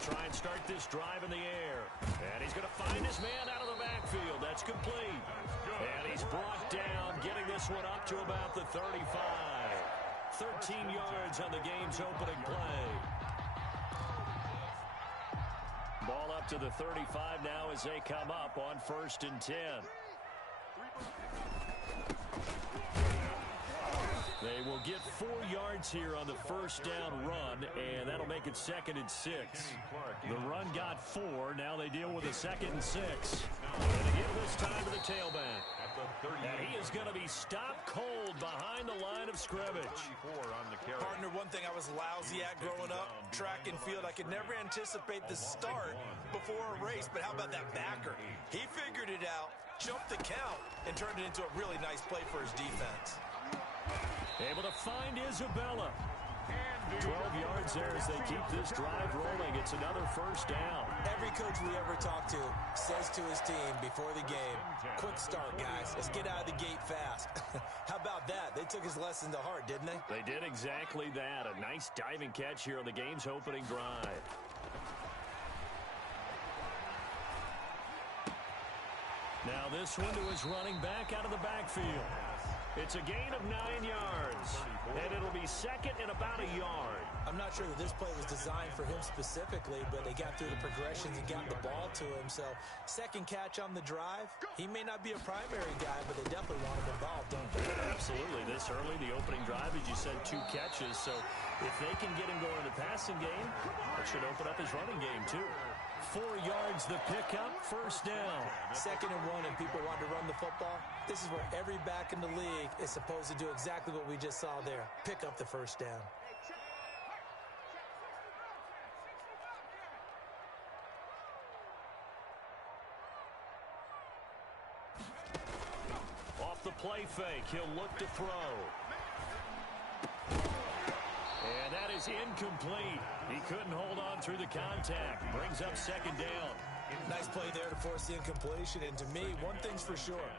try and start this drive in the air. And he's going to find his man out of the backfield. That's complete. And he's brought down, getting this one up to about the 35. 13 yards on the game's opening play. Ball up to the 35 now as they come up on 1st and 10. They will get 4 yards here on the first down run, and that'll make it 2nd and 6. The run got 4. Now they deal with a 2nd and 6. And again this time to the tailback. And he is going to be stopped cold behind the line of scrimmage. Partner, one thing I was lousy at growing up, track and field, I could never anticipate the start before a race, but how about that backer? He figured it out, jumped the count, and turned it into a really nice play for his defense. Able to find Isabella. 12 yards there as they keep this drive rolling. It's another first down. Every coach we ever talk to says to his team before the game, quick start, guys. Let's get out of the gate fast. How about that? They took his lesson to heart, didn't they? They did exactly that. A nice diving catch here on the game's opening drive. Now this one to his running back out of the backfield. It's a gain of 9 yards, and it'll be 2nd and about a yard. I'm not sure that this play was designed for him specifically, but they got through the progressions and got the ball to him. So, 2nd catch on the drive. He may not be a primary guy, but they definitely want him involved, don't they? Absolutely. This early, the opening drive, as you said, 2 catches. So, if they can get him going in the passing game, that should open up his running game, too. 4 yards the pickup, first down. 2nd and 1, and people want to run the football. This is where every back in the league is supposed to do exactly what we just saw there. Pick up the first down. Off the play fake, he'll look to throw. And that is incomplete. He couldn't hold on through the contact. Brings up 2nd down. Nice play there to force the incompletion. And to me, one thing's for sure.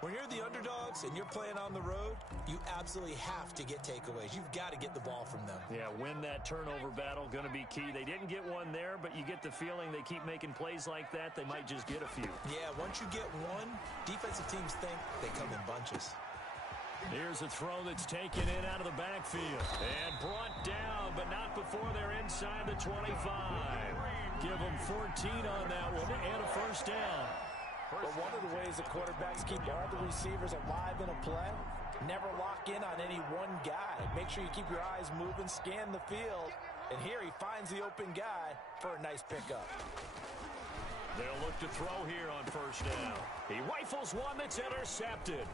When you're the underdogs and you're playing on the road, you absolutely have to get takeaways. You've got to get the ball from them. Yeah, win that turnover battle, going to be key. They didn't get one there, but you get the feeling they keep making plays like that, they might just get a few. Yeah, once you get one, defensive teams think they come in bunches. Here's a throw that's taken in out of the backfield. And brought down, but not before they're inside the 25. Give them 14 on that one and a first down. Well, one of the ways that quarterbacks keep all the receivers alive in a play, never lock in on any one guy. Make sure you keep your eyes moving, scan the field. And here he finds the open guy for a nice pickup. They'll look to throw here on first down. He rifles one that's intercepted.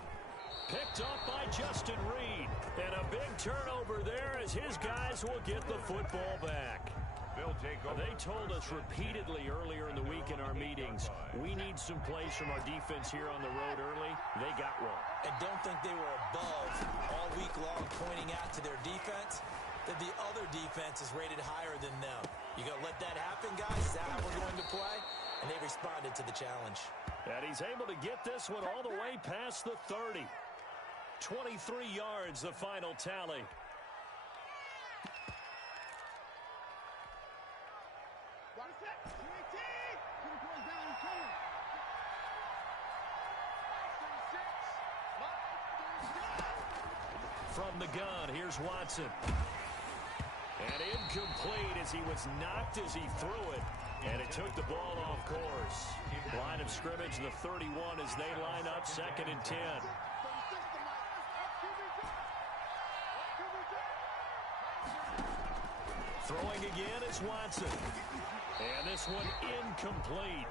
Picked up by Justin Reed. And a big turnover there as his guys will get the football back. They told us repeatedly earlier in the week in our meetings, we need some plays from our defense here on the road early. They got one. And don't think they were above all week long pointing out to their defense that the other defense is rated higher than them. You going to let that happen, guys? Is that how we're going to play? And they responded to the challenge. And he's able to get this one all the way past the 30. 23 yards, the final tally. From the gun, here's Watson. And incomplete as he was knocked as he threw it. And it took the ball off course. Line of scrimmage, the 31 as they line up 2nd and 10. Throwing again is Watson. And this one incomplete.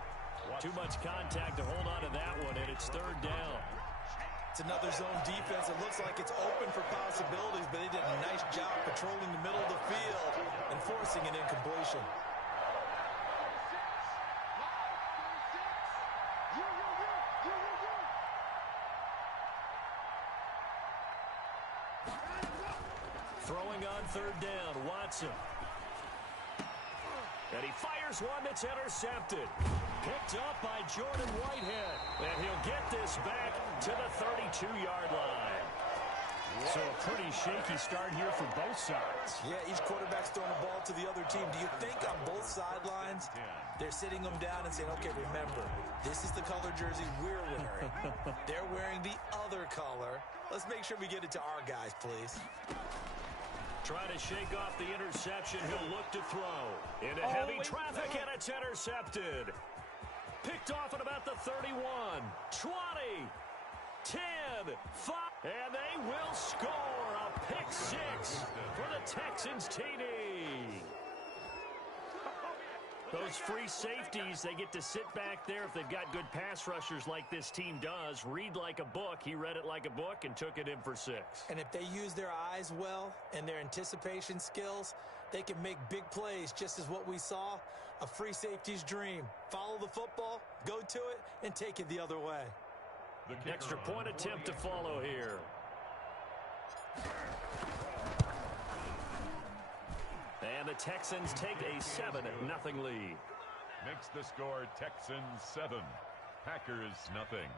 Too much contact to hold on to that one, and it's 3rd down. It's another zone defense. It looks like it's open for possibilities, but they did a nice job patrolling the middle of the field and forcing an incompletion. Throwing on 3rd down, Watson. And he fires one that's intercepted. Picked up by Jordan Whitehead. And he'll get this back to the 32-yard line. So a pretty shaky start here for both sides. Yeah, each quarterback's throwing the ball to the other team. Do you think on both sidelines they're sitting them down and saying, okay, remember, this is the color jersey we're wearing. They're wearing the other color. Let's make sure we get it to our guys, please. Trying to shake off the interception. He'll look to throw. Into heavy traffic, and it's intercepted. Picked off at about the 31, 20, 10, 5, and they will score a pick six for the Texans TD. Those free safeties, they get to sit back there if they've got good pass rushers like this team does. Read like a book. He read it like a book and took it in for 6. And if they use their eyes well and their anticipation skills, they can make big plays, just as what we saw, a free safety's dream. Follow the football, go to it, and take it the other way. Extra point attempt to follow here. And the Texans take a 7-0 lead. Makes the score Texans 7, Packers nothing.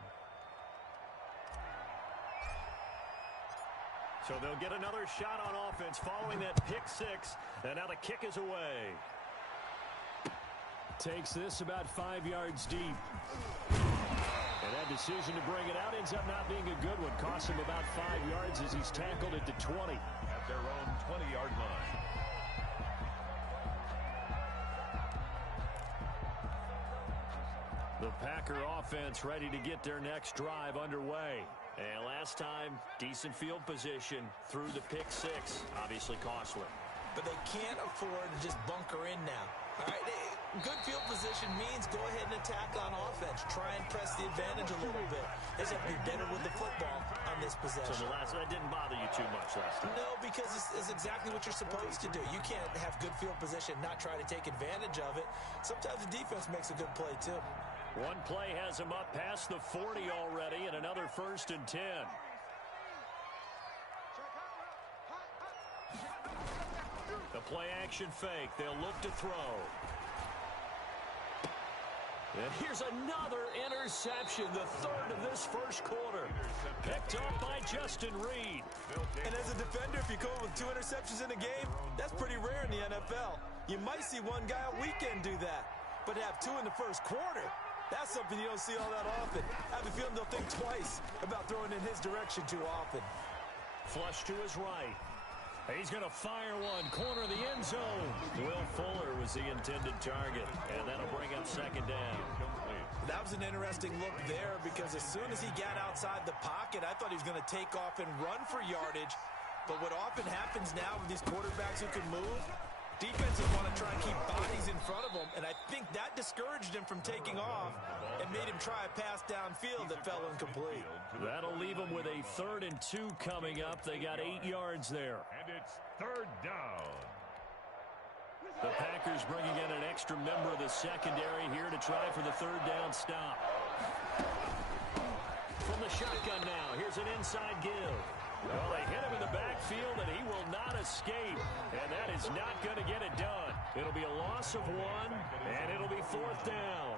So they'll get another shot on offense following that pick six. And now the kick is away. Takes this about 5 yards deep. And that decision to bring it out ends up not being a good one. Costs him about 5 yards as he's tackled at the 20. At their own 20-yard line. The Packer offense ready to get their next drive underway. And last time, decent field position through the pick six. Obviously costly. But they can't afford to just bunker in now. All right, good field position means go ahead and attack on offense. Try and press the advantage a little bit. They just have to be better with the football on this possession. So that didn't bother you too much last time? No, because it's exactly what you're supposed to do. You can't have good field position, not try to take advantage of it. Sometimes the defense makes a good play, too. One play has him up past the 40 already, and another 1st and 10. The play action fake. They'll look to throw. And here's another interception, the 3rd of this first quarter. Picked up by Justin Reed. And as a defender, if you go with 2 interceptions in a game, that's pretty rare in the NFL. You might see one guy a weekend do that, but to have 2 in the first quarter, that's something you don't see all that often. I have a feeling they'll think twice about throwing in his direction too often. Flush to his right. He's going to fire one. Corner of the end zone. Will Fuller was the intended target, and that'll bring up 2nd down. That was an interesting look there because as soon as he got outside the pocket, I thought he was going to take off and run for yardage. But what often happens now with these quarterbacks who can move, defenses want to try and keep bodies in front of them, and I think that discouraged him from taking off and made him try a pass downfield that fell incomplete. That'll leave them with a 3rd and 2 coming up. They got 8 yards there. And it's 3rd down. The Packers bringing in an extra member of the secondary here to try for the 3rd down stop. From the shotgun now, here's an inside give. Well, they hit him in the backfield, and he will not escape. And that is not going to get it done. It'll be a loss of 1, and it'll be 4th down.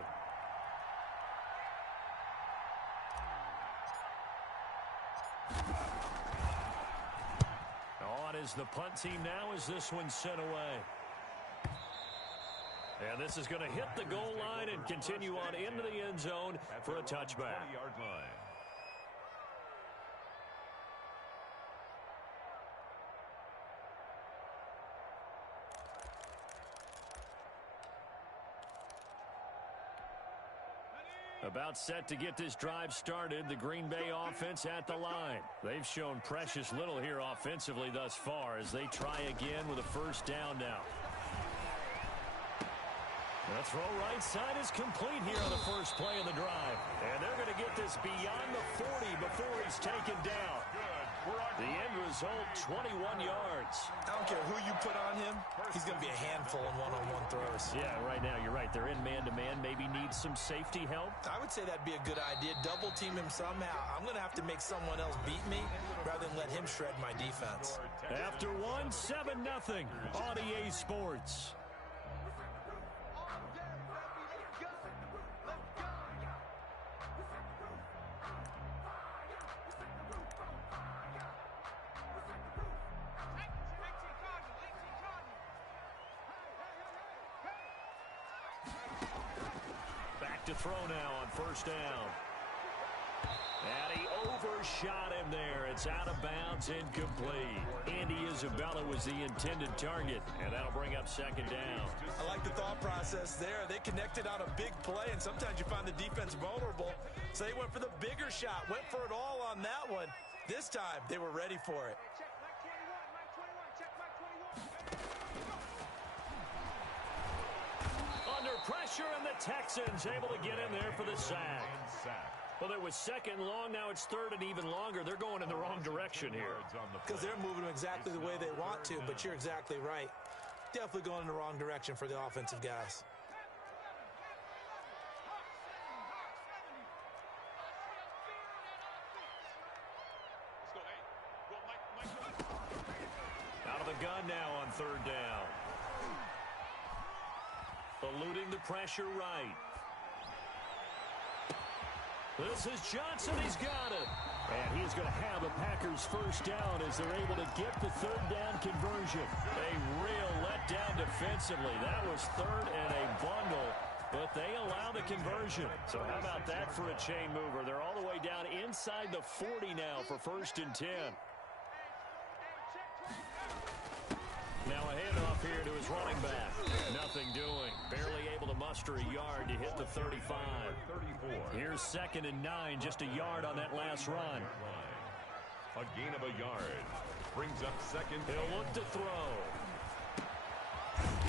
On is the punt team now as this one's sent away. And this is going to hit the goal line and continue on into the end zone for a touchback. 20-yard line. About set to get this drive started, the Green Bay offense at the line. They've shown precious little here offensively thus far as they try again with a 1st down now. The throw right side is complete here on the first play of the drive. And they're going to get this beyond the 40 before he's taken down. The end result, 21 yards. I don't care who you put on him, he's going to be a handful in one-on-one throws. Yeah, right now you're right. They're in man-to-man, maybe need some safety help. I would say that'd be a good idea. Double team him somehow. I'm going to have to make someone else beat me rather than let him shred my defense. After 1, 7-0 on EA Sports. back to throw now on first down. And he overshot him there. It's out of bounds, incomplete. Andy Isabella was the intended target, and that'll bring up second down. I like the thought process there. They connected on a big play, and sometimes you find the defense vulnerable. So they went for the bigger shot, went for it all on that one. This time, they were ready for it. Under pressure, and the Texans able to get in there for the sack. Well, it was second long. Now it's third and even longer. They're going in the wrong direction here. Because they're moving them exactly the way they want to, but you're exactly right. Definitely going in the wrong direction for the offensive guys. Out of the gun now on third down. Eluding the pressure right. This is Johnson. He's got it. And he's going to have a Packers first down as they're able to get the third down conversion. A real letdown defensively. That was third and a bundle, but they allow the conversion. So how about that for a chain mover? They're all the way down inside the 40 now for first and 10. Now a handoff here to his running back. Nothing doing. Barely able to muster a yard to hit the 35. Here's second and 9, just a yard on that last run. A gain of a yard. Brings up second. He'll look to throw.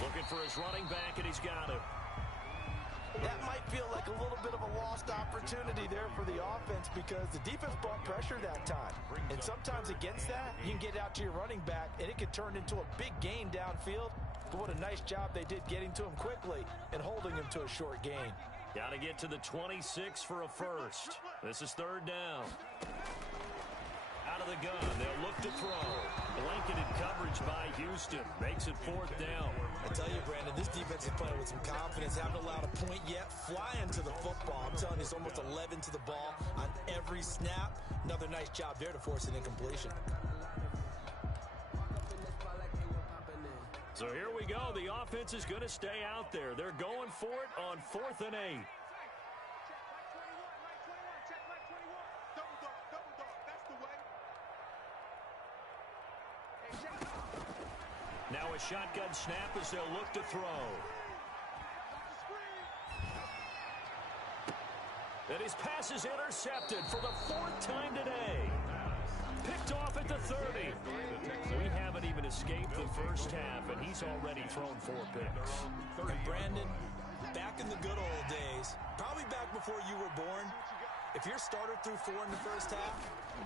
Looking for his running back, and he's got it. That might feel like a little bit of a lost opportunity there for the offense because the defense brought pressure that time. And sometimes against that, you can get out to your running back, and it could turn into a big gain downfield. But what a nice job they did getting to him quickly and holding him to a short gain. Got to get to the 26 for a first. This is third down. Out of the gun, they'll look to throw. Blanketed coverage by Houston. Makes it fourth down. I tell you, Brandon, this defense is playing with some confidence. Haven't allowed a point yet. Flying to the football. I'm telling you, it's almost 11 to the ball on every snap. Another nice job there to force an incompletion. So here we go. The offense is going to stay out there. They're going for it on 4th and 8. Now a shotgun snap as they'll look to throw. And his pass is intercepted for the 4th time today. Picked off at the 30. We haven't even escaped the first half, and he's already thrown 4 picks. And Brandon, back in the good old days, probably back before you were born, if your starter threw 4 in the first half,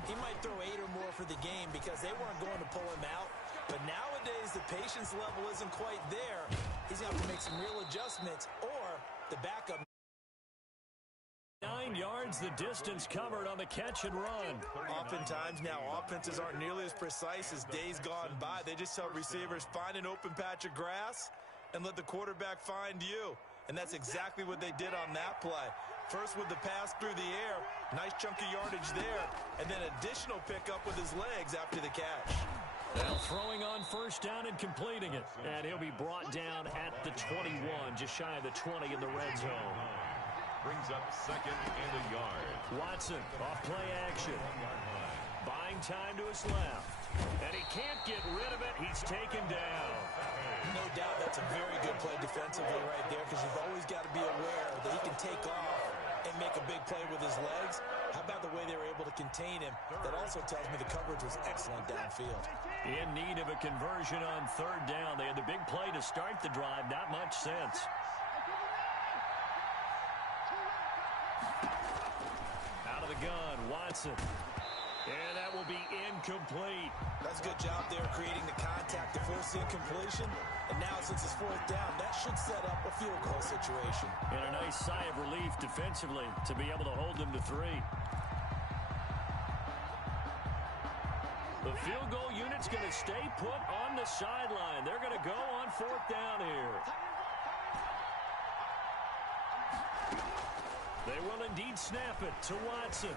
he might throw 8 or more for the game because they weren't going to pull him out. But nowadays, the patience level isn't quite there. He's going to have to make some real adjustments, or the backup. 9 yards, the distance covered on the catch and run. Oftentimes now, offenses aren't nearly as precise as days gone by. They just tell receivers, find an open patch of grass and let the quarterback find you. And that's exactly what they did on that play. First with the pass through the air, nice chunk of yardage there, and then additional pickup with his legs after the catch. Now throwing on first down and completing it. And he'll be brought down at the 21, just shy of the 20 in the red zone. Brings up second and a yard. Watson off play action. Buying time to his left. And he can't get rid of it. He's taken down. No doubt that's a very good play defensively right there because you've always got to be aware that he can take off and make a big play with his legs. How about the way they were able to contain him? That also tells me the coverage was excellent downfield. In need of a conversion on third down. They had the big play to start the drive. Not much sense. Out of the gun, Watson. And that will be incomplete. That's a good job there creating the contact to force the incompletion. And now since it's fourth down, that should set up a field goal situation. And a nice sigh of relief defensively to be able to hold them to 3. The field goal unit's going to stay put on the sideline. They're going to go on fourth down here. They will indeed snap it to Watson.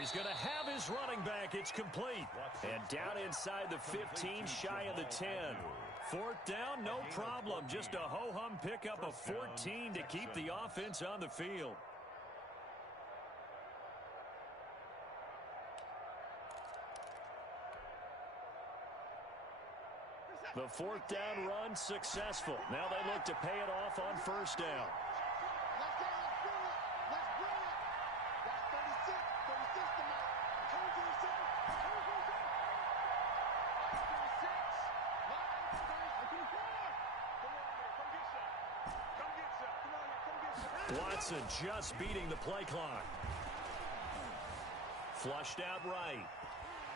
He's going to have his running back. It's complete. And down inside the 15, shy of the 10. Fourth down, no problem. Just a ho-hum pickup of 14 to keep the offense on the field. The fourth down run successful. Now they look to pay it off on first down. Watson just beating the play clock. Flushed out right.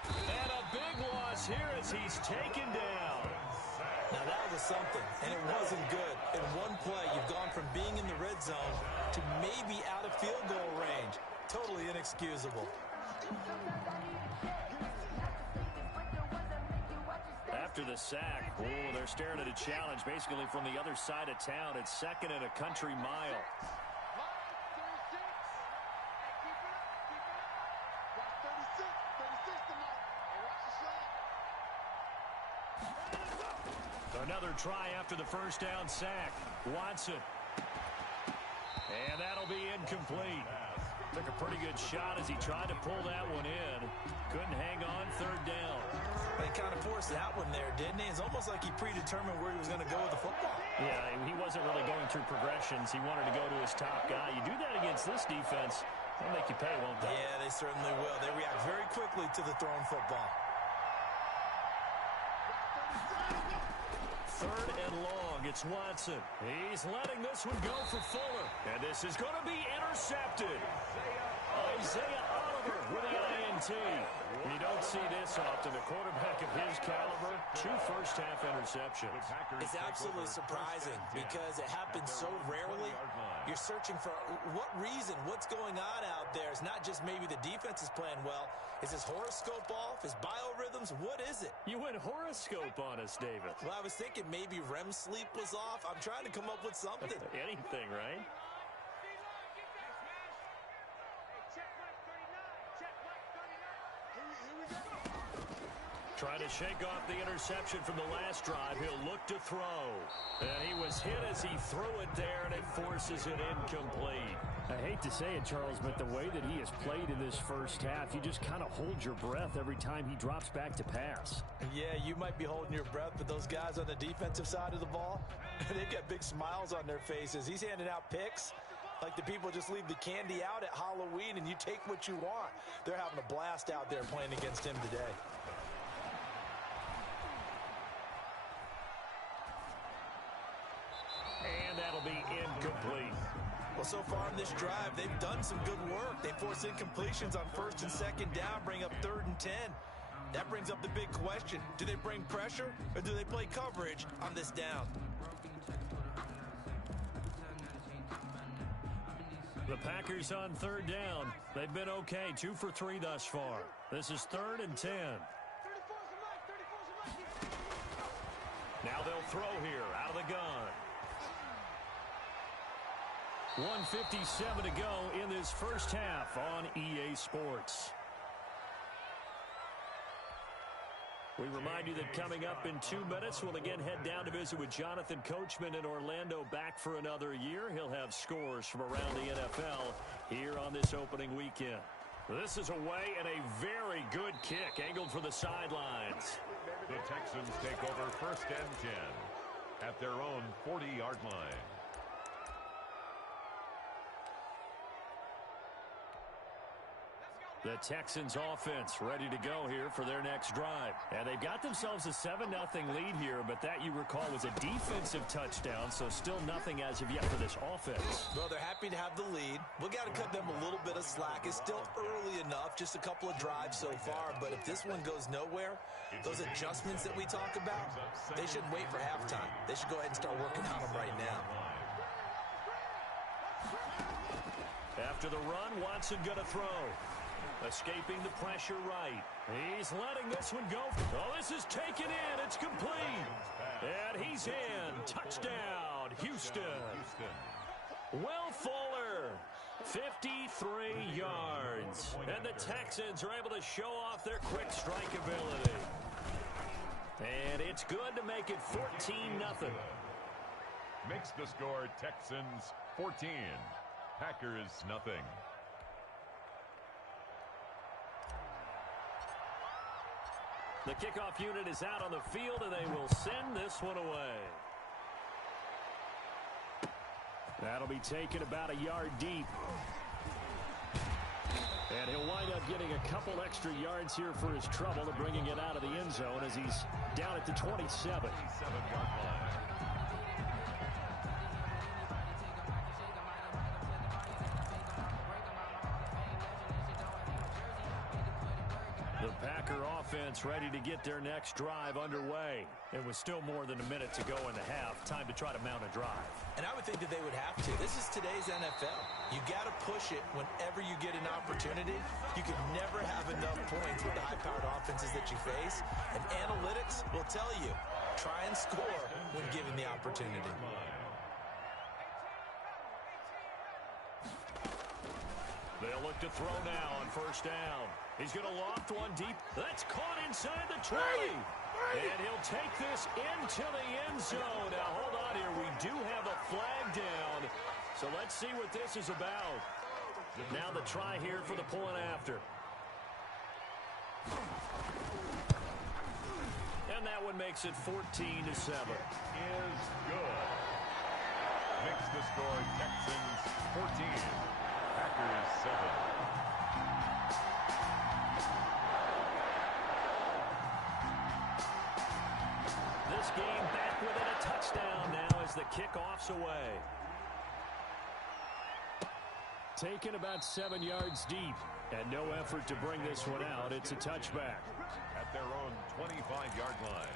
And a big loss here as he's taken down. Now that was something, and it wasn't good. In one play, you've gone from being in the red zone to maybe out of field goal range. Totally inexcusable. After the sack, they're staring at a challenge basically from the other side of town. It's second and a country mile. Another try after the first down sack. Watson. And that'll be incomplete. Took a pretty good shot as he tried to pull that one in. Couldn't hang on third down. They kind of forced that one there, didn't he? It's almost like he predetermined where he was going to go with the football. Yeah, he wasn't really going through progressions. He wanted to go to his top guy. You do that against this defense, they'll make you pay, won't they? Yeah, they certainly will. They react very quickly to the thrown football. Third and long, it's Watson. He's letting this one go for Fuller. And this is going to be intercepted. Isaiah Oliver with the INT. You don't see this often. A quarterback of his caliber, 2 first-half interceptions. It's absolutely surprising because it happens so rarely. You're searching for what reason, what's going on out there. It's not just maybe the defense is playing well. Is his horoscope off? His biorhythms? What is it? You went horoscope on us, David. Well, I was thinking maybe REM sleep was off. I'm trying to come up with something. Anything, right? Trying to shake off the interception from the last drive. He'll look to throw. And he was hit as he threw it there, and it forces it incomplete. I hate to say it, Charles, but the way that he has played in this first half, you just kind of hold your breath every time he drops back to pass. Yeah, you might be holding your breath, but those guys on the defensive side of the ball, they've got big smiles on their faces. He's handing out picks like the people just leave the candy out at Halloween, and you take what you want. They're having a blast out there playing against him today. And that'll be incomplete. Well, so far in this drive, they've done some good work. They force incompletions on first and second down, bring up 3rd and 10. That brings up the big question. Do they bring pressure or do they play coverage on this down? The Packers on 3rd down. They've been okay, 2 for 3 thus far. This is 3rd and 10. Now they'll throw here out of the gun. 1:57 to go in this first half on EA Sports. We remind you that coming up in 2 minutes, we'll again head down to visit with Jonathan Coachman in Orlando, back for another year. He'll have scores from around the NFL here on this opening weekend. This is away and a very good kick angled for the sidelines. The Texans take over 1st and 10 at their own 40-yard line. The Texans offense ready to go here for their next drive. And they've got themselves a 7-0 lead here, but that, you recall, was a defensive touchdown, so still nothing as of yet for this offense. Well, they're happy to have the lead. We got to cut them a little bit of slack. It's still early enough, just a couple of drives so far, but if this one goes nowhere, those adjustments that we talk about, they shouldn't wait for halftime. They should go ahead and start working on them right now. After the run, Watson going to throw. Escaping the pressure right. He's letting this one go. Oh, this is taken in. It's complete. And he's in. Touchdown, Houston. Will Fuller, 53 yards. And the Texans are able to show off their quick strike ability. And it's good to make it 14-0. Makes the score Texans 14, Packers nothing. The kickoff unit is out on the field, and they will send this one away. That'll be taken about a yard deep. And he'll wind up getting a couple extra yards here for his trouble to bringing it out of the end zone as he's down at the 27. 27-yard line. The Packer offense ready to get their next drive underway. It was still more than a minute to go in the half. Time to try to mount a drive. And I would think that they would have to. This is today's NFL. You got to push it whenever you get an opportunity. You can never have enough points with the high-powered offenses that you face. And analytics will tell you, try and score when given the opportunity. They'll look to throw now on first down. He's going to loft one deep. That's caught inside the 20. And he'll take this into the end zone. Now, hold on here. We do have a flag down. So let's see what this is about. Now the try here for the point after. And that one makes it 14-7. Is good. Makes the score Texans 14, Packers 7. This game back within a touchdown now as the kickoff's away. Taken about 7 yards deep. And no effort to bring this one out. It's a touchback. At their own 25-yard line.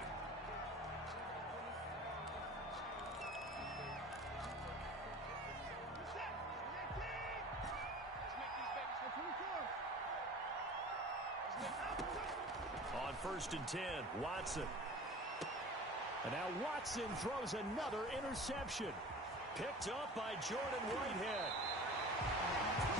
On first and 10, Watson. And now Watson throws another interception. Picked up by Jordan Whitehead.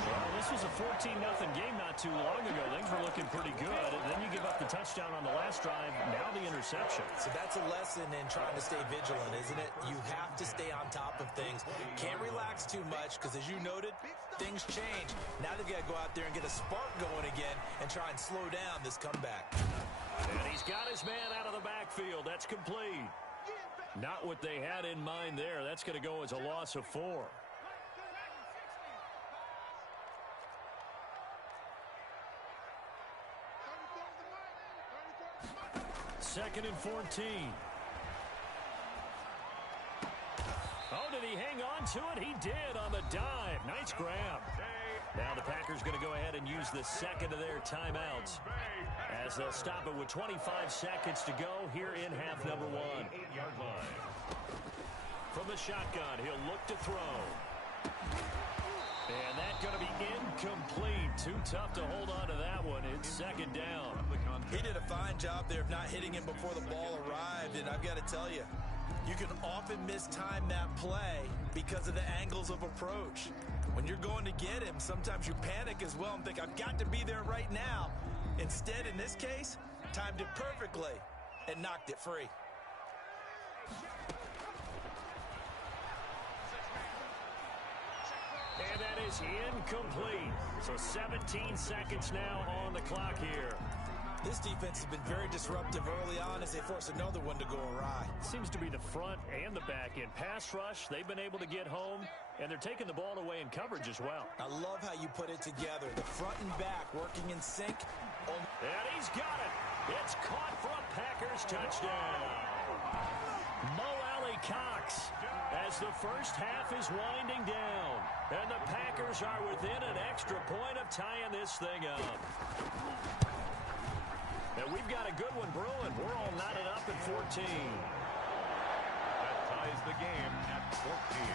Well, this was a 14-0 game not too long ago. Things were looking pretty good. And then you give up the touchdown on the last drive. Now the interception. So that's a lesson in trying to stay vigilant, isn't it? You have to stay on top of things. Can't relax too much because, as you noted, things change. Now they've got to go out there and get a spark going again and try and slow down this comeback. And he's got his man out of the backfield. That's complete. Not what they had in mind there. That's going to go as a loss of 4. Second and 14. Oh, did he hang on to it? He did on the dive. Nice grab. Now the Packers going to go ahead and use the second of their timeouts as they'll stop it with 25 seconds to go here in half number 1. 8-yard line. From the shotgun, he'll look to throw. And that's going to be incomplete. Too tough to hold on to that one. It's second down. He did a fine job there of not hitting him before the ball arrived, and I've got to tell you, you can often mistime that play because of the angles of approach. When you're going to get him, sometimes you panic as well and think, I've got to be there right now. Instead, in this case, timed it perfectly and knocked it free. And that is incomplete. So 17 seconds now on the clock here. This defense has been very disruptive early on as they force another one to go awry. Seems to be the front and the back end. Pass rush, they've been able to get home, and they're taking the ball away in coverage as well. I love how you put it together. The front and back working in sync. And he's got it. It's caught for a Packers touchdown. Mo Alley-Cox as the first half is winding down. And the Packers are within an extra point of tying this thing up. And we've got a good one brewing. We're all knotted up at 14. That ties the game at 14.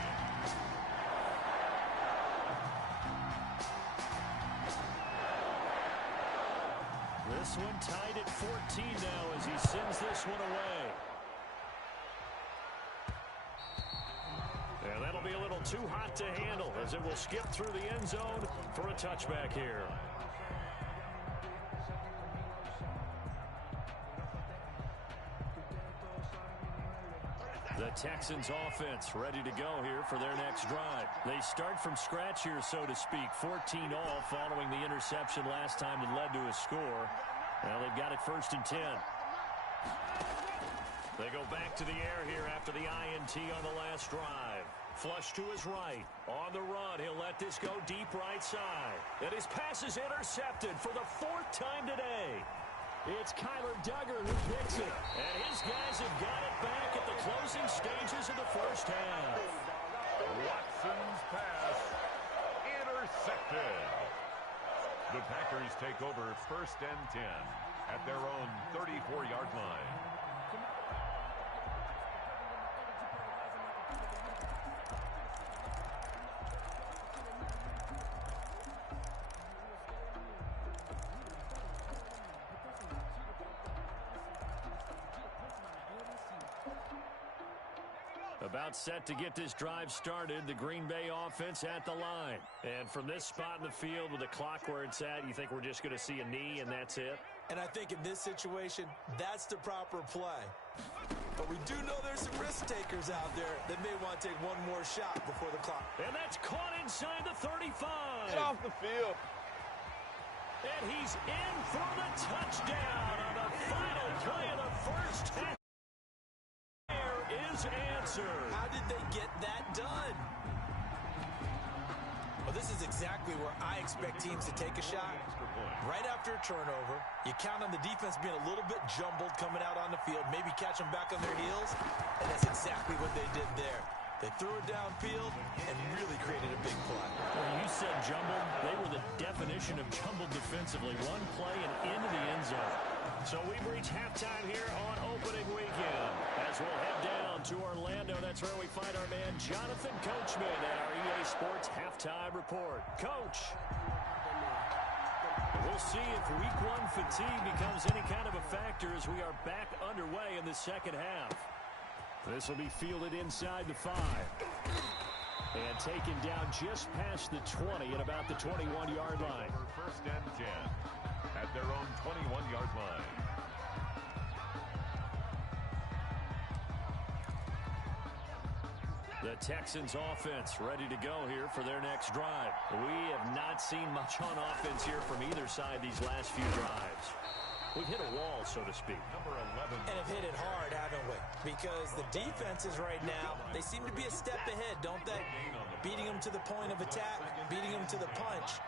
This one tied at 14 now as he sends this one away. And that'll be a little too hot to handle as it will skip through the end zone for a touchback here. The Texans offense ready to go here for their next drive. They start from scratch here, so to speak. 14 all following the interception last time that led to a score. Now they've got it 1st and 10. They go back to the air here after the INT on the last drive. Flush to his right. On the run, he'll let this go deep right side. And his pass is intercepted for the 4th time today. It's Kyler Duggar who picks it. And his guys have got it back at the closing stages of the first half. Watson's pass intercepted. The Packers take over 1st and 10 at their own 34-yard line. About set to get this drive started, the Green Bay offense at the line. And from this spot in the field with the clock where it's at, you think we're just going to see a knee and that's it? And I think in this situation, that's the proper play. But we do know there's some risk takers out there that may want to take one more shot before the clock. And that's caught inside the 35. Get off the field. And he's in for the touchdown on the final play of the first half. Is answered. How did they get that done? Well, this is exactly where I expect teams to take a shot. Right after a turnover, you count on the defense being a little bit jumbled coming out on the field, maybe catch them back on their heels, and that's exactly what they did there. They threw it downfield and really created a big play. Well, you said jumbled. They were the definition of jumbled defensively. One play and into the end zone. So we've reached halftime here on opening weekend. As we'll head down to Orlando, that's where we find our man Jonathan Coachman at our EA Sports Halftime Report. Coach, we'll see if week 1 fatigue becomes any kind of a factor as we are back underway in the second half. This will be fielded inside the 5. And taken down just past the 20 at about the 21-yard line. 1st and 10 at their own 21-yard line. The Texans offense ready to go here for their next drive. We have not seen much on offense here from either side these last few drives. We've hit a wall, so to speak. Number 11. And have hit it hard, haven't we? Because the defenses right now, they seem to be a step ahead, don't they? Beating them to the point of attack, beating them to the punch.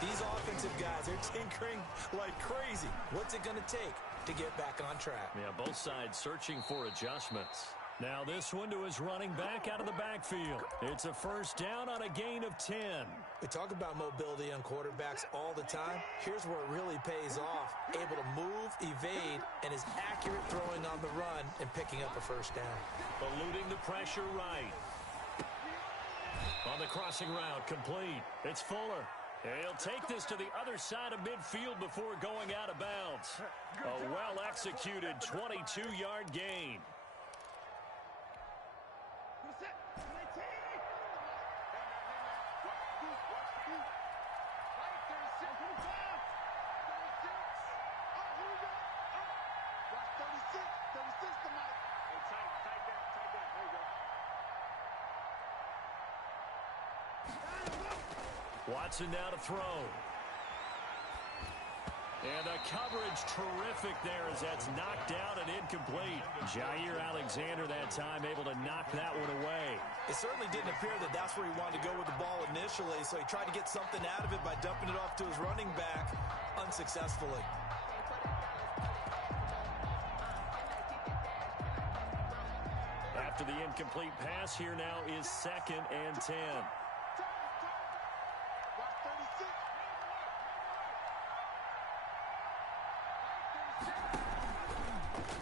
These offensive guys, they're tinkering like crazy. What's it going to take to get back on track? Yeah, both sides searching for adjustments. Now this one to his running back out of the backfield. It's a 1st down on a gain of 10. We talk about mobility on quarterbacks all the time. Here's where it really pays off. Able to move, evade, and is accurate throwing on the run and picking up a 1st down. Eluding the pressure right. On the crossing route, complete. It's Fuller. He'll take this to the other side of midfield before going out of bounds. A well-executed 22-yard gain. Watson now to throw. And the coverage terrific there as that's knocked down and incomplete. Jair Alexander that time able to knock that one away. It certainly didn't appear that that's where he wanted to go with the ball initially, so he tried to get something out of it by dumping it off to his running back unsuccessfully. After the incomplete pass, here now is 2nd and 10.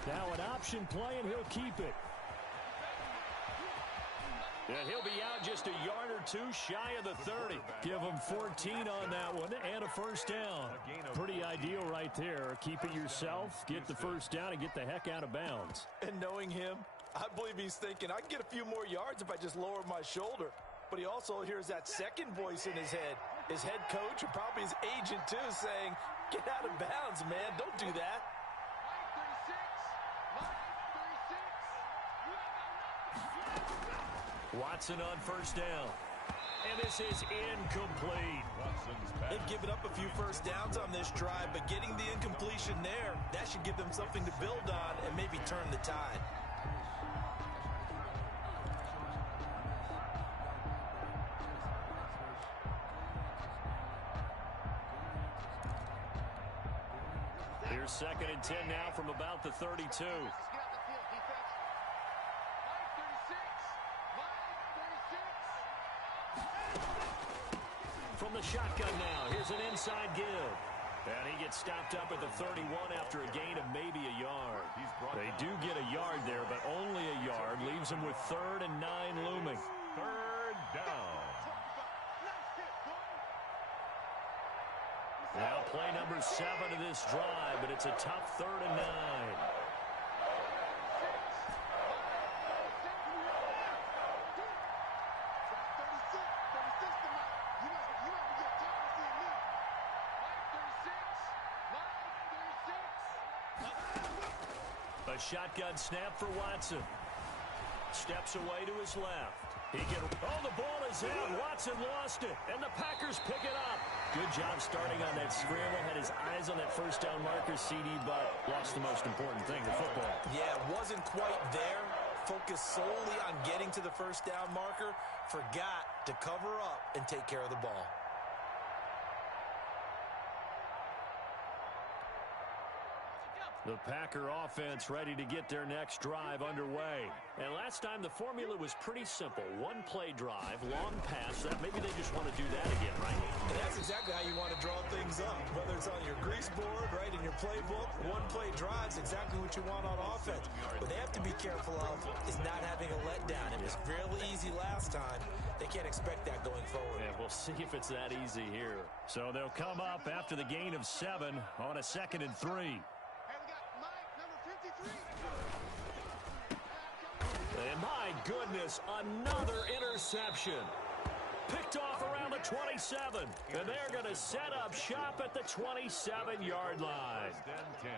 Now an option play, and he'll keep it. And he'll be out just a yard or two shy of the 30. Give him 14 on that one and a 1st down. Pretty ideal right there. Keep it yourself, get the 1st down, and get the heck out of bounds. And knowing him, I believe he's thinking, I can get a few more yards if I just lower my shoulder. But he also hears that second voice in his head. His head coach, or probably his agent too, saying, get out of bounds, man. Don't do that. Watson on first down. And this is incomplete. They've given up a few first downs on this drive, but getting the incompletion there, that should give them something to build on and maybe turn the tide. Here's 2nd and 10 now from about the 32. From the shotgun now, here's an inside give. And he gets stopped up at the 31 after a gain of maybe a yard. They do get a yard there, but only a yard. Leaves him with 3rd and 9 looming. 3rd down. Now play number 7 of this drive, but it's a tough 3rd and 9. A shotgun snap for Watson. Steps away to his left. The ball is out. Watson lost it, and the Packers pick it up. Good job starting on that scramble. Had his eyes on that first down marker, CD, but lost the most important thing, the football. Yeah, wasn't quite there. Focused solely on getting to the first down marker. Forgot to cover up and take care of the ball. The Packer offense ready to get their next drive underway. And last time the formula was pretty simple. One play drive, long pass. That maybe they just want to do that again, right? And that's exactly how you want to draw things up. Whether it's on your grease board, right, in your playbook, one play drive's exactly what you want on offense. What they have to be careful of is not having a letdown. It was fairly easy last time. They can't expect that going forward. Yeah, we'll see if it's that easy here. So they'll come up after the gain of 7 on a 2nd and 3. And my goodness, another interception. Picked off around the 27. And they're going to set up shop at the 27-yard line.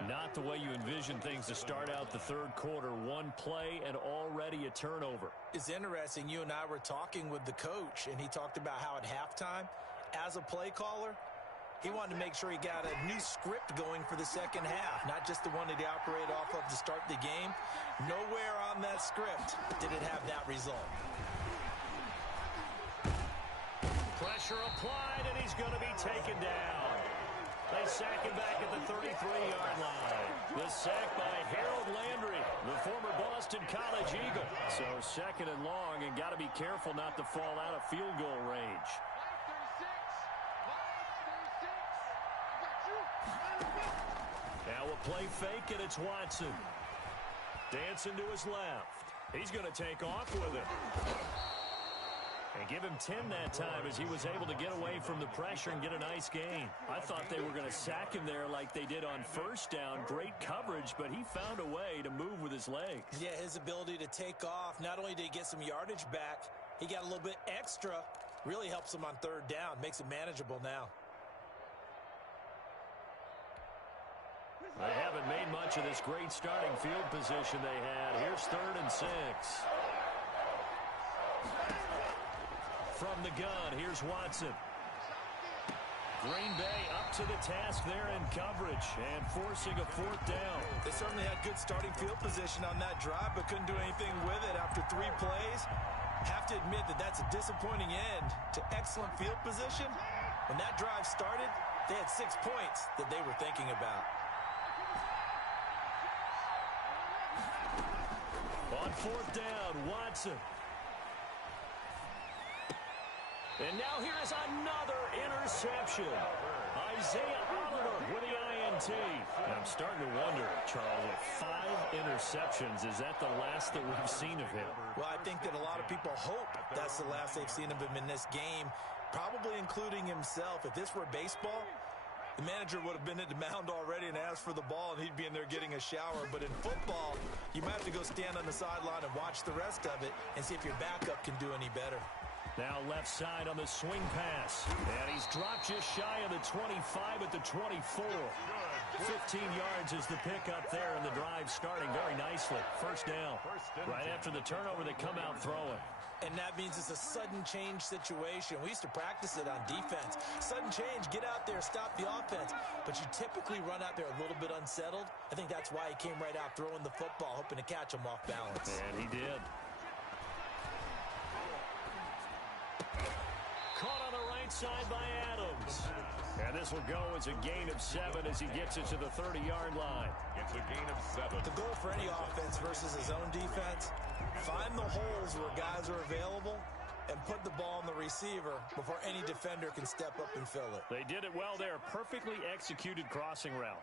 Not the way you envision things to start out the 3rd quarter. One play and already a turnover. It's interesting. You and I were talking with the coach, and he talked about how at halftime, as a play caller, he wanted to make sure he got a new script going for the second half, not just the one that he operated off of to start the game. Nowhere on that script did it have that result. Pressure applied, and he's going to be taken down. They sack him back at the 33-yard line. The sack by Harold Landry, the former Boston College Eagle. So 2nd and long, and got to be careful not to fall out of field goal range. Now a play fake, and it's Watson. Dancing to his left. He's going to take off with it. And give him 10 that time as he was able to get away from the pressure and get a nice gain. I thought they were going to sack him there like they did on first down. Great coverage, but he found a way to move with his legs. Yeah, his ability to take off, not only did he get some yardage back, he got a little bit extra. Really helps him on 3rd down, makes it manageable now. They haven't made much of this great starting field position they had. Here's 3rd and 6. From the gun, here's Watson. Green Bay up to the task there in coverage and forcing a 4th down. They certainly had good starting field position on that drive, but couldn't do anything with it after 3 plays. Have to admit that that's a disappointing end to excellent field position. When that drive started, they had 6 points that they were thinking about. On 4th down, Watson. And now here is another interception. Isaiah Oliver with the INT. And I'm starting to wonder, Charles, with 5 interceptions, is that the last that we've seen of him? Well, I think that a lot of people hope that's the last they've seen of him in this game, probably including himself. If this were baseball, the manager would have been at the mound already and asked for the ball, and he'd be in there getting a shower. But in football, you might have to go stand on the sideline and watch the rest of it and see if your backup can do any better. Now left side on the swing pass. And he's dropped just shy of the 25 at the 24. 15 yards is the pickup there, and the drive starting very nicely. First down. Right after the turnover, they come out throwing. And that means it's a sudden change situation. We used to practice it on defense. Sudden change, get out there, stop the offense. But you typically run out there a little bit unsettled. I think that's why he came right out throwing the football, hoping to catch him off balance. And he did. Caught on the right side by Adams. And this will go as a gain of 7 as he gets it to the 30-yard line. It's a gain of 7. The goal for any offense versus his own defense, find the holes where guys are available and put the ball on the receiver before any defender can step up and fill it. They did it well there. Perfectly executed crossing route.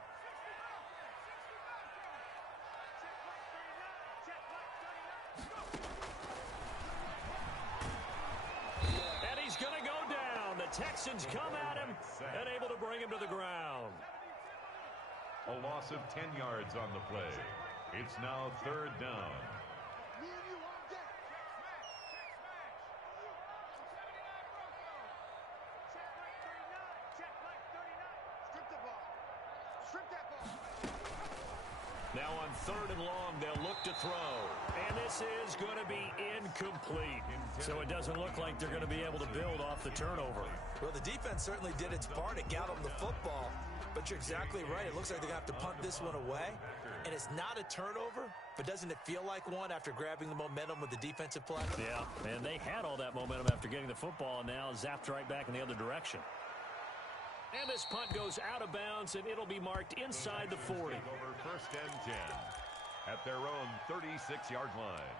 And he's going to go down. The Texans come at him and able to bring him to the ground. A loss of 10 yards on the play. It's now 3rd down. Now on 3rd and long, they'll look to throw. And this is going to be incomplete. So it doesn't look like they're going to be able to build off the turnover. Well, the defense certainly did its part. It got them the football. But you're exactly right. It looks like they're going to have to punt this one away. And it's not a turnover, but doesn't it feel like one after grabbing the momentum with the defensive play? Yeah, and they had all that momentum after getting the football, and now zapped right back in the other direction. And this punt goes out of bounds, and it'll be marked inside the 40. Over 1st and 10 at their own 36-yard line.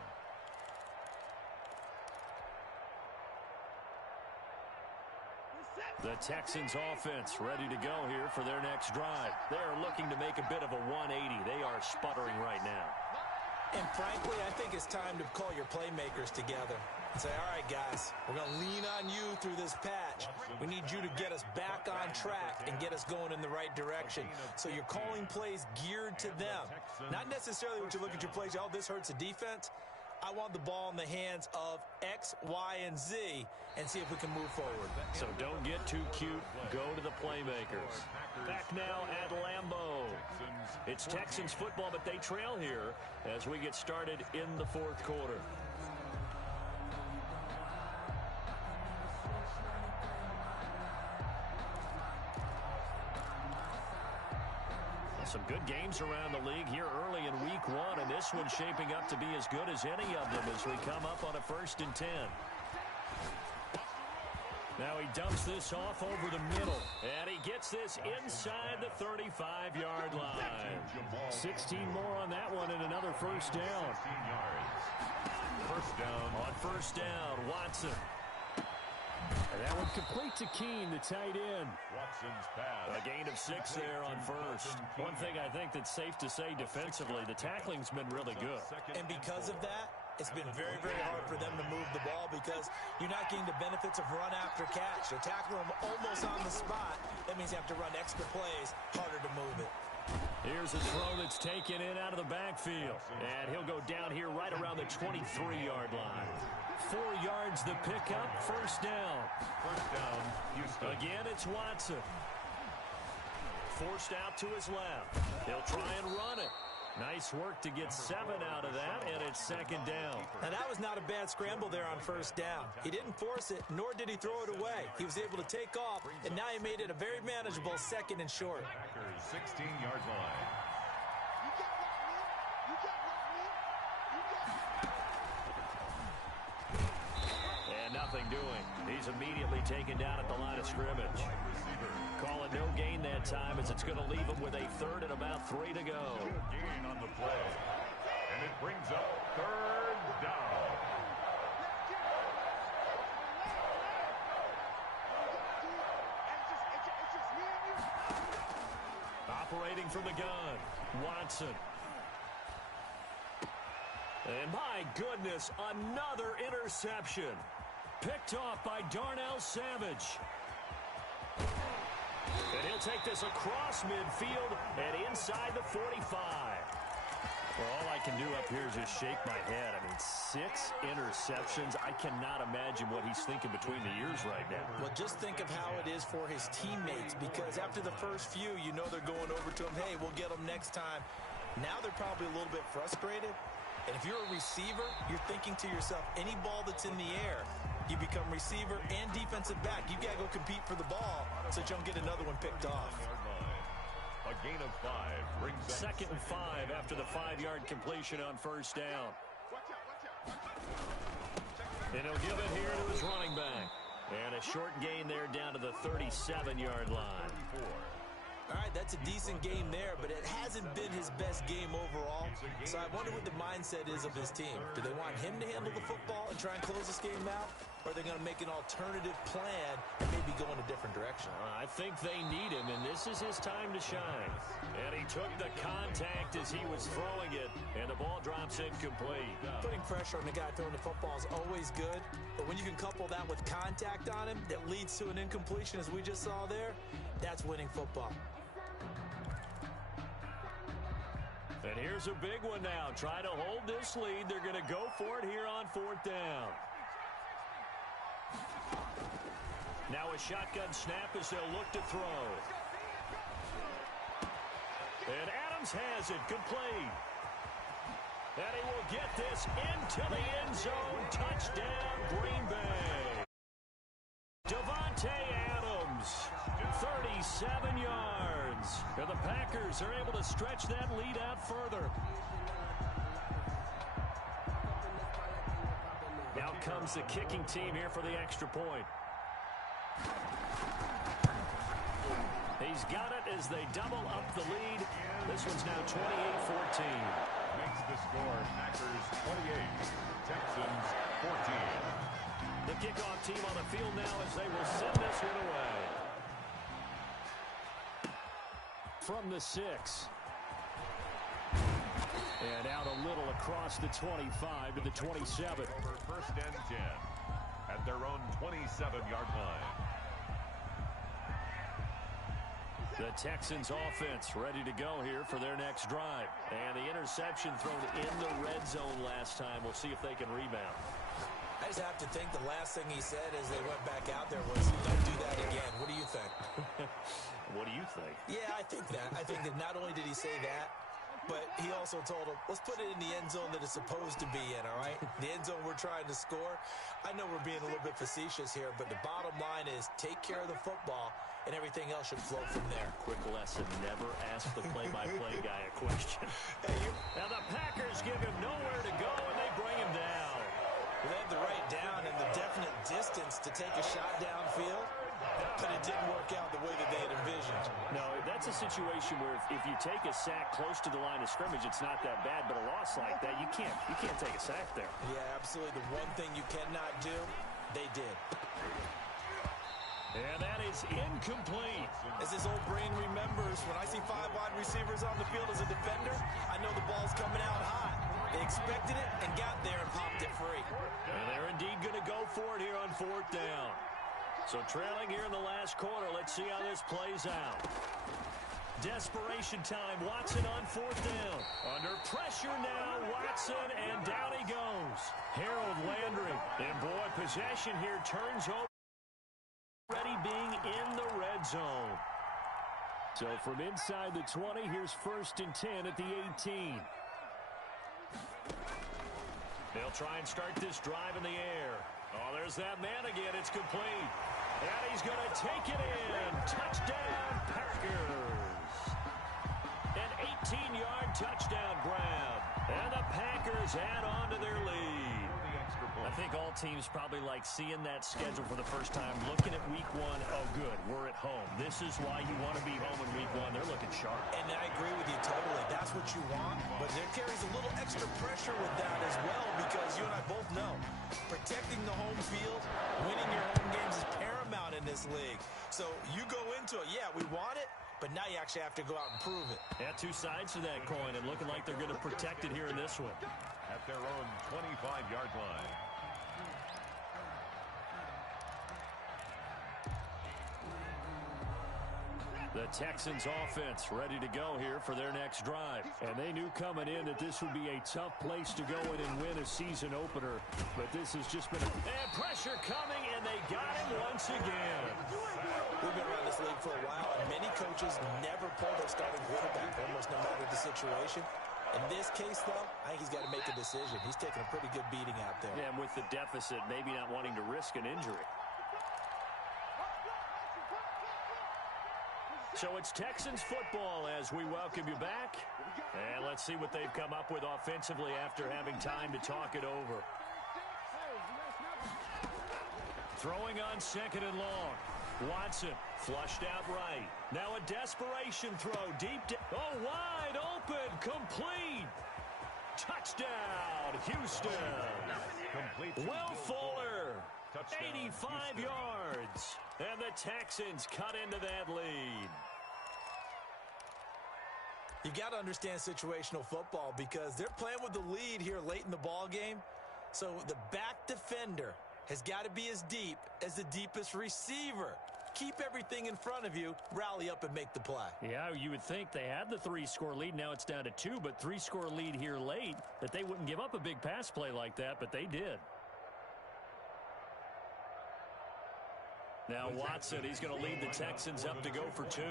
The Texans offense ready to go here for their next drive. They're looking to make a bit of a 180. They are sputtering right now. And frankly, I think it's time to call your playmakers together and say, all right, guys, we're going to lean on you through this patch. We need you to get us back on track and get us going in the right direction. So you're calling plays geared to them. Not necessarily what you look at your plays, oh, this hurts the defense. I want the ball in the hands of X, Y, and Z and see if we can move forward. So don't get too cute. Go to the playmakers. Back now at Lambeau. It's Texans football, but they trail here as we get started in the 4th quarter. Some good games around the league here early in week 1, and this one's shaping up to be as good as any of them as we come up on a 1st and 10. Now he dumps this off over the middle, and he gets this inside the 35-yard line. 16 more on that one, and another 1st down. 16 yards. 1st down. On 1st down, Watson. And that one complete to Keene, the tight end. Watson's pass. A gain of 6 there on 1st. One thing I think that's safe to say defensively, the tackling's been really good. And because of that, it's been very, very hard for them to move the ball because you're not getting the benefits of run after catch. They're tackling them almost on the spot. That means you have to run extra plays, harder to move it. Here's a throw that's taken in out of the backfield. And he'll go down here right around the 23-yard line. 4 yards the pickup, 1st down. 1st down, Houston. Again, it's Watson. Forced out to his left. He'll try and run it. Nice work to get 7 out of that, and it's 2nd down. Now, that was not a bad scramble there on 1st down. He didn't force it, nor did he throw it away. He was able to take off, and now he made it a very manageable 2nd and short. Packers 16-yard line. And nothing doing. He's immediately taken down at the line of scrimmage. Call it no gain that time as it's going to leave him with a 3rd and about 3 to go. Gain on the play. And it brings up 3rd down. Operating from the gun, Watson. And my goodness, another interception. Picked off by Darnell Savage. And he'll take this across midfield and inside the 45. Well, all I can do up here is just shake my head. I mean, 6 interceptions. I cannot imagine what he's thinking between the ears right now. Well, just think of how it is for his teammates, because after the first few, you know they're going over to him, hey, we'll get them next time. Now they're probably a little bit frustrated. And if you're a receiver, you're thinking to yourself, any ball that's in the air, you become receiver and defensive back. You got to go compete for the ball so that you don't get another one picked off. A gain of 5 brings up 2nd and 5 after the 5-yard completion on first down. And he'll give it here to his running back. And a short gain there down to the 37-yard line. All right, that's a decent game there, but it hasn't been his best game overall. So I wonder what the mindset is of his team. Do they want him to handle the football and try and close this game out? Or are they going to make an alternative plan and maybe go in a different direction? I think they need him, and this is his time to shine. And he took the contact as he was throwing it, and the ball drops incomplete. Putting pressure on the guy throwing the football is always good, but when you can couple that with contact on him that leads to an incompletion, as we just saw there, that's winning football. And here's a big one now. Trying to hold this lead. They're going to go for it here on 4th down. Now a shotgun snap as they'll look to throw. And Adams has it complete. And he will get this into the end zone. Touchdown, Green Bay. Davante Adams, 37 yards. And the Packers are able to stretch that lead out further. Now comes the kicking team here for the extra point. He's got it as they double up the lead. This one's now 28-14. Makes the score Packers 28, Texans 14. The kickoff team on the field now as they will send this one away. From the 6. And out a little across the 25 to the 27. Over 1st and 10 at their own 27-yard line. The Texans offense ready to go here for their next drive. And the interception thrown in the red zone last time. We'll see if they can rebound. I just have to think the last thing he said as they went back out there was, don't do that again. What do you think? What do you think? Yeah, I think that. I think that not only did he say that, but he also told him, let's put it in the end zone that it's supposed to be in, all right? The end zone we're trying to score. I know we're being a little bit facetious here, but the bottom line is take care of the football, and everything else should flow from there. Quick lesson, never ask the play-by-play guy a question. Now the Packers give him nowhere to go, and they bring him down. They had the right down and the definite distance to take a shot downfield, but it didn't work out the way that they had envisioned. No, that's a situation where if you take a sack close to the line of scrimmage, it's not that bad, but a loss like that, you can't take a sack there. Yeah, absolutely. The one thing you cannot do, they did. And that is incomplete. As his old brain remembers, when I see 5 wide receivers on the field as a defender, I know the ball's coming out hot. They expected it and got there and popped it free. And they're indeed going to go for it here on 4th down. So trailing here in the last quarter, let's see how this plays out. Desperation time, Watson on 4th down. Under pressure now, Watson, and down he goes. Harold Landry. And boy, possession here turns over. Already being in the red zone. So from inside the 20, here's 1st and 10 at the 18. They'll try and start this drive in the air. Oh, there's that man again. It's complete. And he's going to take it in. Touchdown, Packers. An 18-yard touchdown grab. And the Packers add on to their lead. I think all teams probably like seeing that schedule for the first time, looking at week 1. Oh, good, we're at home. This is why you want to be home in week 1. They're looking sharp. And I agree with you totally. That's what you want, but there carries a little extra pressure with that as well, because you and I both know protecting the home field, winning your home games is paramount in this league. So you go into it, yeah, we want it, but now you actually have to go out and prove it. Yeah, 2 sides to that coin, and looking like they're going to protect it here in this one. At their own 25-yard line. The Texans offense ready to go here for their next drive. And they knew coming in that this would be a tough place to go in and win a season opener. But this has just been and pressure coming, and they got him once again. We've been around this league for a while, and many coaches never pull their starting quarterback, almost no matter the situation. In this case, though, I think he's got to make a decision. He's taking a pretty good beating out there. Yeah, and with the deficit, maybe not wanting to risk an injury. So it's Texans football as we welcome you back. And let's see what they've come up with offensively after having time to talk it over. Throwing on 2nd and long. Watson flushed out right. Now a desperation throw deep down. Oh, wide open. Complete. Touchdown, Houston. Complete. Will Fuller. Touchdown, 85 Houston. yards. And the Texans cut into that lead. You got to understand situational football because they're playing with the lead here late in the ball game. So the back defender has got to be as deep as the deepest receiver. Keep everything in front of you, rally up and make the play. Yeah, you would think they had the 3-score lead. Now it's down to 2, but 3-score lead here late, that they wouldn't give up a big pass play like that, but they did. Now Watson, he's going to lead the Texans up to go for 2.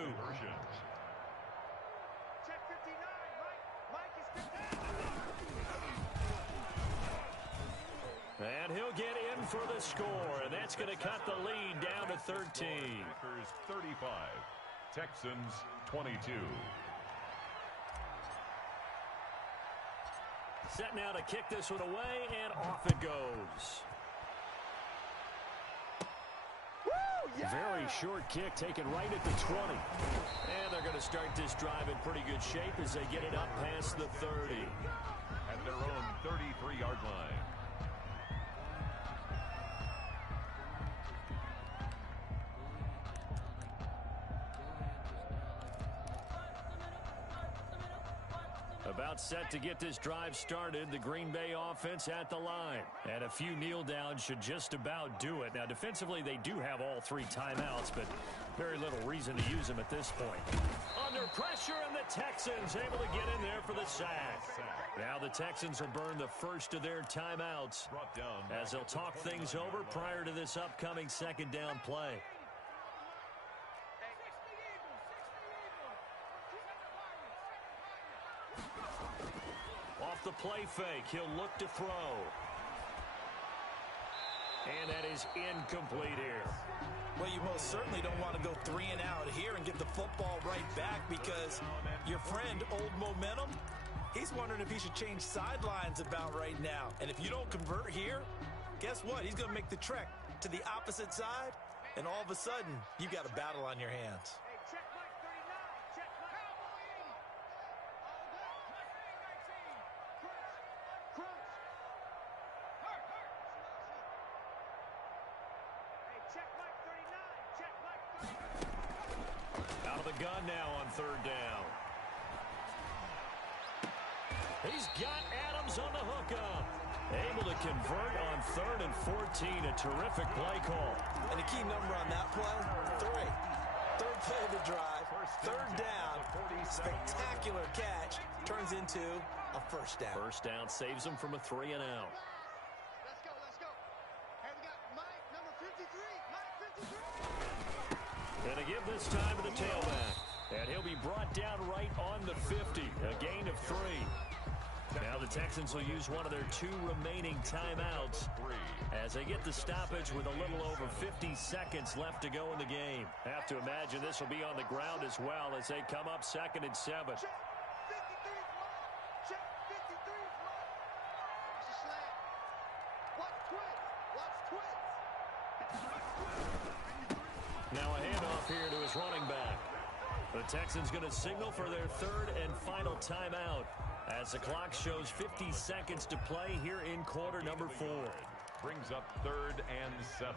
And he'll get in for the score, and that's going to cut the lead down to 13. Packers 35, Texans 22. Set now to kick this one away, and off it goes. Very short kick taken right at the 20. And they're going to start this drive in pretty good shape as they get it up past the 30. At their own 33-yard line. About set to get this drive started. The Green Bay offense at the line. And a few kneel downs should just about do it. Now, defensively, they do have all 3 timeouts, but very little reason to use them at this point. Under pressure, and the Texans able to get in there for the sack. Now the Texans will burn the first of their timeouts as they'll talk things over prior to this upcoming 2nd down play. Off the play fake, he'll look to throw. And that is incomplete here. Well, you most certainly don't want to go 3 and out here and get the football right back because your friend, Old Momentum, he's wondering if he should change sidelines about right now. And if you don't convert here, guess what? He's going to make the trek to the opposite side, and all of a sudden, you've got a battle on your hands. Out of the gun now on 3rd down. He's got Adams on the hookup. Able to convert on 3rd and 14. A terrific play call. And the key number on that play, 3. 3rd play of the drive, 3rd down. Spectacular catch turns into a 1st down. 1st down saves them from a 3 and out. Let's go. Hey, we got Mike, number 53. Mike 53. And to give this time to the tailback. And he'll be brought down right on the 50. A gain of 3. Now the Texans will use one of their 2 remaining timeouts as they get the stoppage with a little over 50 seconds left to go in the game. Have to imagine this will be on the ground as well as they come up 2nd and 7. Check 53 Check 53 Watch the slant. Watch twist. Now a handoff here to his running back. The Texans going to signal for their 3rd and final timeout as the clock shows 50 seconds to play here in quarter number 4. Brings up 3rd and 7.